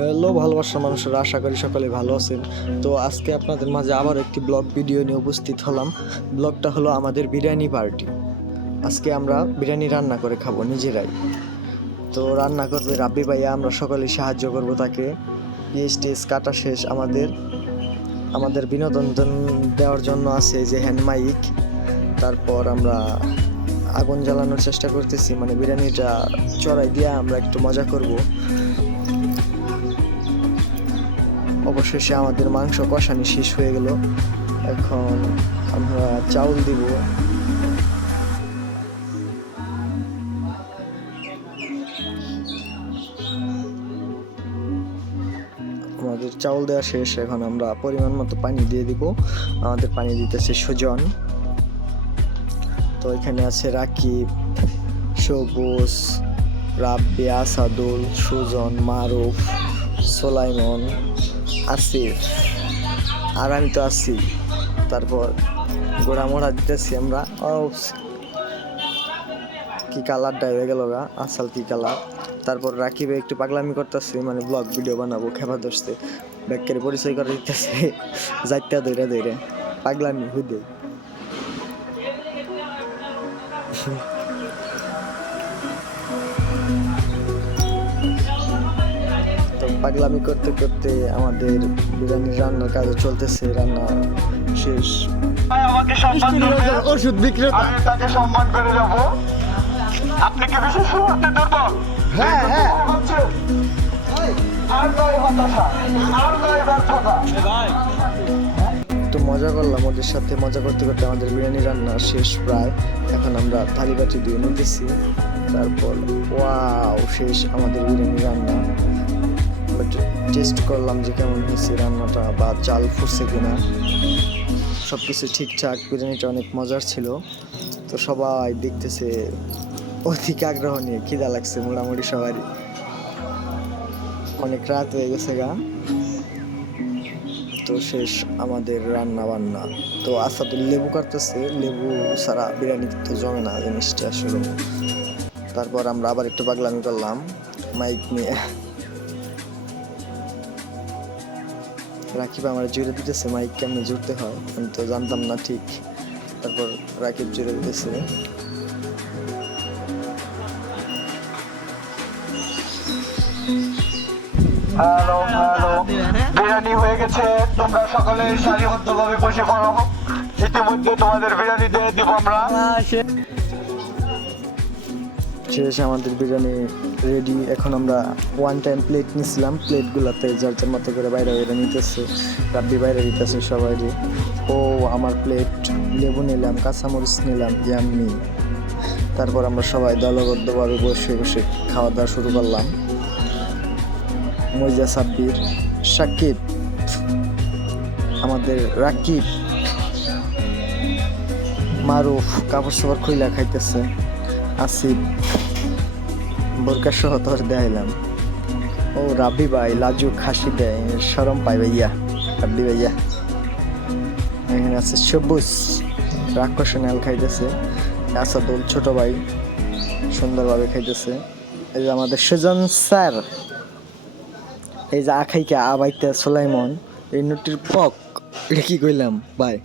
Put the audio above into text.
Hello ভালোবাসার মানুষের, আশা করি সকলে ভালো আছেন। তো আজকে আপনাদের মাঝে আবার একটি ব্লগ ভিডিও নিয়ে উপস্থিত হলাম। ব্লগটা হলো আমাদের বিরিয়ানি পার্টি। আজকে আমরা বিরিয়ানি রান্না করে খাব নিজেরাই। তো রান্না করবে রাব্বি ভাইয়া, আমরা সকলেই সাহায্য করব তাকে। পিএস টিএস কাটা শেষ, আমাদের আমাদের বিনোদন দেওয়ার জন্য আছে যে হ্যান্ড মাইক তারপর আমরা আগুন জ্বালানোর চেষ্টা করতেছি মানে বিরিয়ানিটা চড়াই দিয়ে আমরা একটু মজা করব। অবশেষে আমাদের মাংস কষানি শেষ হয়ে গেল। এখন আমরা চাউল দিব। আমাদের চাউল দেওয়া শেষ। এখন আমরা পরিমাণ মতো পানি দিয়ে দিব। আমাদের পানি দিতেছে সুজন। তো এখানে আছে রাকিব, সবুজ, রাব্বি, আসাদুল, সুজন, মারুফ, সোলাইমন। আসিফ আর আমি তো আছি তারপর গোড়া মোড়া দিতেছি আমরা। কি কালারটা হয়ে গেল গা? আসল কি কালার তারপর রাকিবে একটু পাগলামি করতেছে মানে ব্লগ ভিডিও বানাবো, খেপা ধরছে। ব্যাগের পরিচয় করে দিতেছে যাইতে দৈরে দৈরে পাগলামি হুদে পাগলামি করতে করতে আমাদের বিরিয়ানির রান্নার কাজ চলতেছে রান্না শেষ। ওষুধ বিক্রেতা। তাকে সম্মান করে যাব। আপনি কি বিশেষ মুহূর্তে দুর্বল? হ্যাঁ, হ্যাঁ। আর নয় হতাশা আর নয় ব্যর্থতা। একটু মজা করলাম ওদের সাথে মজা করতে করতে আমাদের বিরিয়ানি রান্না শেষ প্রায়। এখন আমরা থালি বাটি দিয়ে নিতেছি। তারপর ওয়াও শেষ আমাদের বিরিয়ানি রান্না। টেস্ট করলাম যে কেমন হয়েছে রান্নাটা বা চাল ফুটছে কিনা। সব কিছু ঠিকঠাক, বিরিয়ানিটা অনেক মজার ছিল। তো সবাই দেখতেছে, অধিক আগ্রহ নিয়ে খিদা লাগছে মোটামুটি সবারই। অনেক রাত হয়ে গেছে গা। তো শেষ আমাদের রান্না বান্না। তো আসাদুল লেবু কাটতেছে, লেবু ছাড়া বিরিয়ানি তো জমে না জিনিসটা আসলে। তারপর আমরা আবার একটু পাগলামি করলাম। মাইক নিয়ে রাকিব আমার জুড়ে দিতেছে মাইক কেমনে জুড়তে হয় আমি তো জানতাম না ঠিক। তারপর রাকিব জুড়ে দিতেছে। হ্যালো হ্যালো বিরিয়ানি হয়ে গেছে তোমরা সকলে সারিবদ্ধভাবে বসে পড়ো। ইতিমধ্যে তোমাদের বিরিয়ানি দিয়ে দিব আমরা। শেষ আমাদের বিরিয়ানি রেডি এখন আমরা ওয়ান টাইম প্লেট নিছিলাম। প্লেটগুলোতে যার যার মতো করে বাইরে বাইরে নিতেছে। রাব্বি বাইরে দিতেছে সবাই ও, আমার প্লেট লেবু নিলাম, কাঁচামরিচ নিলাম ইয়াম্মি তারপর আমরা সবাই দলবদ্ধভাবে বসে বসে খাওয়া দাওয়া শুরু করলাম। মইজা সাব্বির, সাকিব, আমাদের রাকিব, মারুফ কাপড় সাপড় খুইলা খাইতেছে। আসিফ বোরকা সহ তোর দেখাইলাম ও রাব্বি ভাই, লাজুক হাসি দেয় সরম পাই ভাইয়া, রাব্বি ভাইয়া। এখানে আছে সবুজ রাক্ষসনাল খাইতেছে আসাদুল ছোট ভাই সুন্দরভাবে খাইতেছে। এই যে আমাদের সুজন স্যার, এই যে আখাইকা আবাইতে সোলাইমন, এই নটির পক কি কইলাম? ভাই